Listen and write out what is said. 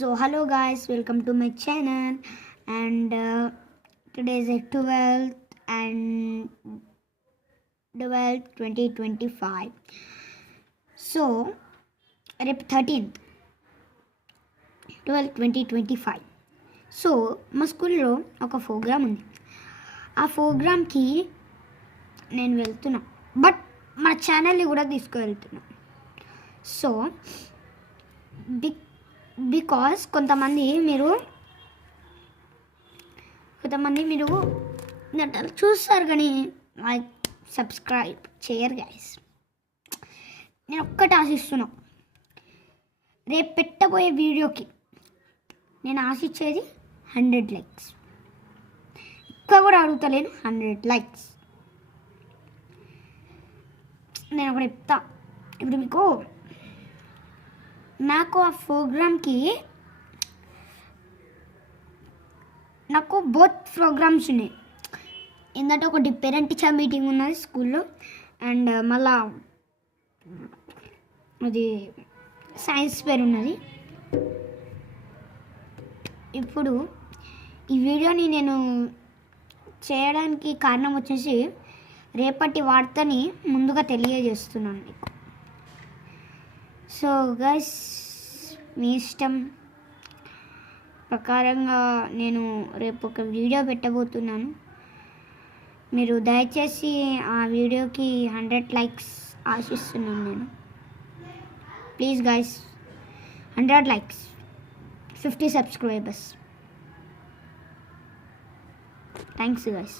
So hello guys, welcome to my channel, and today is a 12th 2025. So రేపు 13th 12/2025. So మా స్కూల్లో ఒక programme ఉంది. ఆ ప్రోగ్రామ్కి నేను వెళ్తున్నా, బట్ మా ఛానల్ని కూడా తీసుకువెళ్తున్నా. సో బికాస్ కొంతమంది మీరు చూస్తారు కానీ లైక్ సబ్స్క్రైబ్ చేయరు గైస్. నేను ఒక్కటి ఆశిస్తున్నా, రేపు పెట్టబోయే వీడియోకి నేను ఆశించేది 100 లైక్స్. ఇంకా కూడా అడుగుతలేను, 100 లైక్స్. నేను ఒకటి చెప్తా ఇప్పుడు మీకు. నాకు ఆ ప్రోగ్రామ్కి నాకు బోత్ ప్రోగ్రామ్స్ ఉన్నాయి. ఏంటంటే ఒకటి పేరెంట్ టీచర్ మీటింగ్ ఉన్నది స్కూల్లో, అండ్ మళ్ళా అది సైన్స్ ఫేర్ ఉన్నది. ఇప్పుడు ఈ వీడియోని నేను చేయడానికి కారణం వచ్చేసి రేపటి వార్తని ముందుగా తెలియజేస్తున్నాను మీకు. సో గైస్, మీ ఇష్టం ప్రకారంగా నేను రేపు ఒక వీడియో పెట్టబోతున్నాను. మీరు దయచేసి ఆ వీడియోకి 100 లైక్స్ ఆశిస్తున్నాను నేను. Please guys, 100 likes, 50 subscribers. Thanks guys.